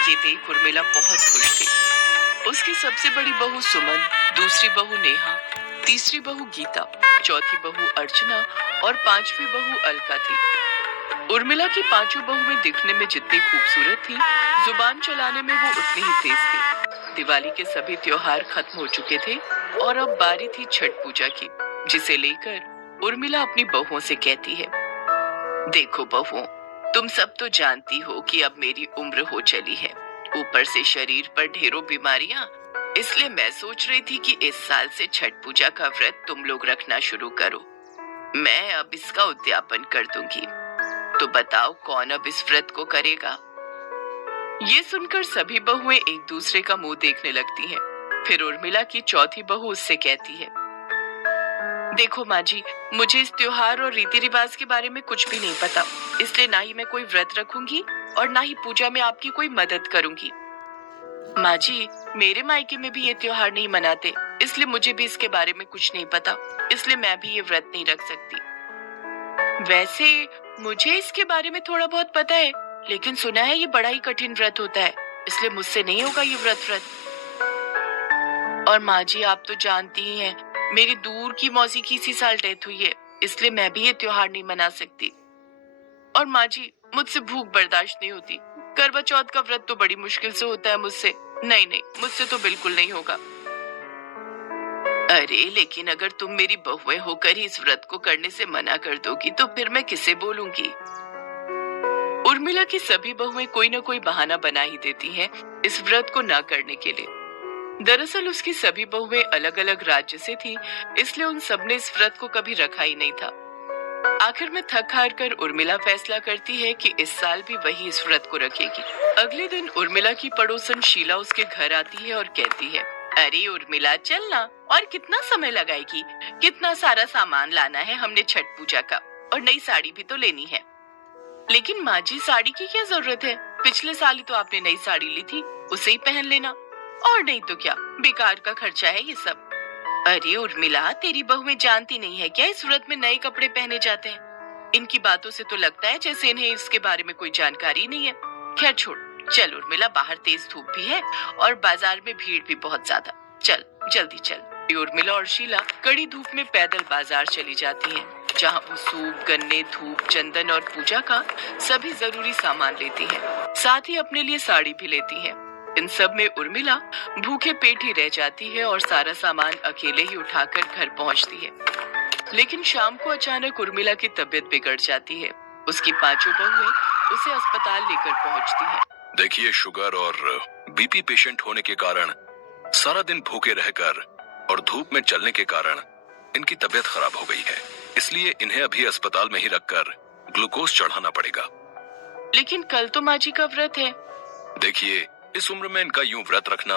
ये देख उर्मिला बहुत खुश थी। उसकी सबसे बड़ी बहू सुमन, दूसरी बहू नेहा, तीसरी बहू गीता, चौथी बहू अर्चना और पांचवी बहू अलका थी। उर्मिला की पांचों बहुएं दिखने में जितनी खूबसूरत थी, जुबान चलाने में वो उतनी ही तेज थी। दिवाली के सभी त्योहार खत्म हो चुके थे और अब बारी थी छठ पूजा की, जिसे लेकर उर्मिला अपनी बहुओं से कहती है, देखो बहुओं, तुम सब तो जानती हो कि अब मेरी उम्र हो चली है, ऊपर से शरीर पर ढेरों बीमारियां। इसलिए मैं सोच रही थी कि इस साल से छठ पूजा का व्रत तुम लोग रखना शुरू करो। मैं अब इसका उद्यापन कर दूंगी। तो बताओ कौन अब इस व्रत को करेगा? ये सुनकर सभी बहुएं एक दूसरे का मुंह देखने लगती हैं। फिर उर्मिला की चौथी बहू उससे कहती है, देखो माँ जी, मुझे इस त्योहार और रीति रिवाज के बारे में कुछ भी नहीं पता, इसलिए ना ही मैं कोई व्रत रखूंगी और ना ही पूजा में आपकी कोई मदद करूंगी। माँ जी, मेरे मायके में भी ये त्योहार नहीं मनाते, इसलिए मुझे भी इसके बारे में कुछ नहीं पता, इसलिए मैं भी ये व्रत नहीं रख सकती। वैसे मुझे इसके बारे में थोड़ा बहुत पता है, लेकिन सुना है ये बड़ा ही कठिन व्रत होता है, इसलिए मुझसे नहीं होगा ये व्रत। और माँ जी, आप तो जानती ही हैं, मेरी दूर की मौसी की इसी साल डेथ हुई है, इसलिए मैं भी ये त्योहार नहीं मना सकती। और माँ जी, मुझसे भूख बर्दाश्त नहीं होती, करवा चौथ का व्रत तो बड़ी मुश्किल से होता है मुझसे। नहीं नहीं, मुझसे तो बिल्कुल नहीं होगा। अरे लेकिन अगर तुम मेरी बहुएं होकर ही इस व्रत को करने से मना कर दोगी तो फिर मैं किसे बोलूंगी? उर्मिला की सभी बहुएं कोई ना कोई बहाना बना ही देती हैं इस व्रत को ना करने के लिए। दरअसल उसकी सभी बहुएं अलग अलग राज्य से थी, इसलिए उन सबने इस व्रत को कभी रखा ही नहीं था। आखिर में थक हार कर उर्मिला फैसला करती है कि इस साल भी वही इस व्रत को रखेगी। अगले दिन उर्मिला की पड़ोसन शीला उसके घर आती है और कहती है, अरे उर्मिला चलना, और कितना समय लगाएगी, कितना सारा सामान लाना है हमने छठ पूजा का, और नई साड़ी भी तो लेनी है। लेकिन माँ जी, साड़ी की क्या जरूरत है, पिछले साल ही तो आपने नई साड़ी ली थी, उसे ही पहन लेना। और नहीं तो क्या, बेकार का खर्चा है ये सब। अरे उर्मिला, तेरी बहुएं जानती नहीं है क्या इस व्रत में नए कपड़े पहने जाते हैं? इनकी बातों से तो लगता है जैसे इन्हें इसके बारे में कोई जानकारी नहीं है। खैर छोड़, चल उर्मिला, बाहर तेज धूप भी है और बाजार में भीड़ भी बहुत ज्यादा, चल जल्दी चल। उर्मिला और शीला कड़ी धूप में पैदल बाजार चली जाती हैं, जहाँ वो सूप, गन्ने, धूप, चंदन और पूजा का सभी जरूरी सामान लेती हैं। साथ ही अपने लिए साड़ी भी लेती हैं। इन सब में उर्मिला भूखे पेट ही रह जाती है और सारा सामान अकेले ही उठाकर घर पहुंचती है। लेकिन शाम को अचानक उर्मिला की तबीयत बिगड़ जाती है। उसकी पांचों बहुएं उसे अस्पताल लेकर पहुंचती हैं। देखिए, शुगर और बीपी पेशेंट होने के कारण, सारा दिन भूखे रहकर और धूप में चलने के कारण इनकी तबीयत खराब हो गई है, इसलिए इन्हें अभी अस्पताल में ही रखकर ग्लूकोज चढ़ाना पड़ेगा। लेकिन कल तो माँ जी का व्रत है। देखिए, इस उम्र में इनका यूं व्रत रखना